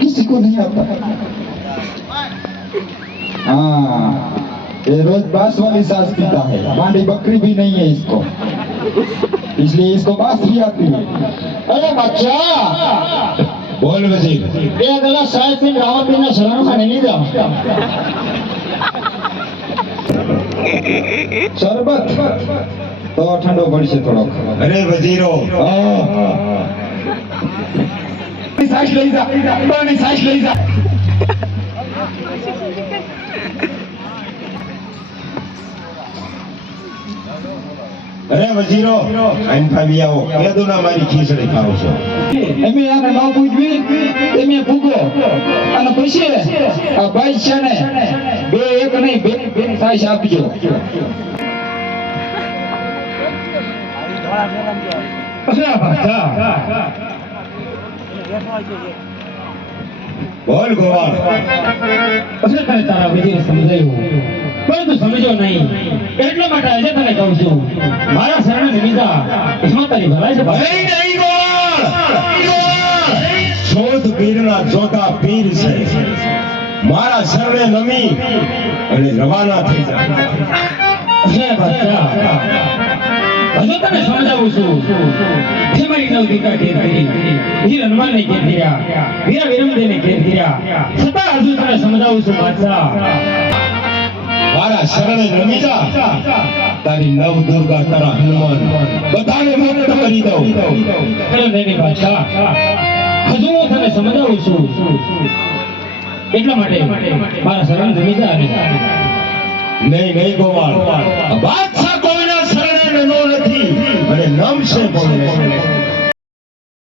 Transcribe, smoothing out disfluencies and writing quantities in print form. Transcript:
किसी को नहीं आता। हाँ, ये रोज बांस वाली सांस पीता है, बांडी बकरी भी नहीं है इसको, इसलिए इसको बांस भी आती है। अरे बच्चा बोल वजीर। ये गला साहेब पिन रावण पिन ना शरण में नहीं जाओ। शरबत तो ठंडो पड़શે થોડો। अरे वजीरो सांस લઈ જા, પાણી सांस લઈ જા। अरे वजीरो आइन भाभी आओ के दुना मारी खीचड़ी खाओ छो એમે આને ન પૂછવી એમે ભૂગો અને પછી આ ભાઈ છે ને બે એક નહીં બે બે સાઈસ આપજો। बोल गोवाल। અસર કરે તારા વિજય સમજાયું પરંતુ સમજો નહીં એટલા માટે આજે તને કહું છું મારા શરણે નિમિતા એમાં તારી ભલાઈ છે नहीं नहीं गोवाल शोध पीरना जोता पीर से मारा शरणे नमी અને રવાના થઈ જા। અરે બચ્ચા હજુ તને સમજાવું છું જે મારી નવદીકા ઘેર કરી વીર હનુમાનને ઘેર કર્યા વીરા વિરમદેવને ઘેર કર્યા છતાં હજુ તને સમજાવું છું બચ્ચા મારા શરણે નમી જા તારી નવ દુર્ગા તારા હનુમાન બધાને મુક્ત કરી દઉં। અરે નહીં બચ્ચા હજુ હું તને સમજાવું છું એટલા માટે મારા શરણ નમી જા નહીં નહીં ગોવાલ બાદશાહ કોઈના શરણે નમો નથી અને નમશે કોઈને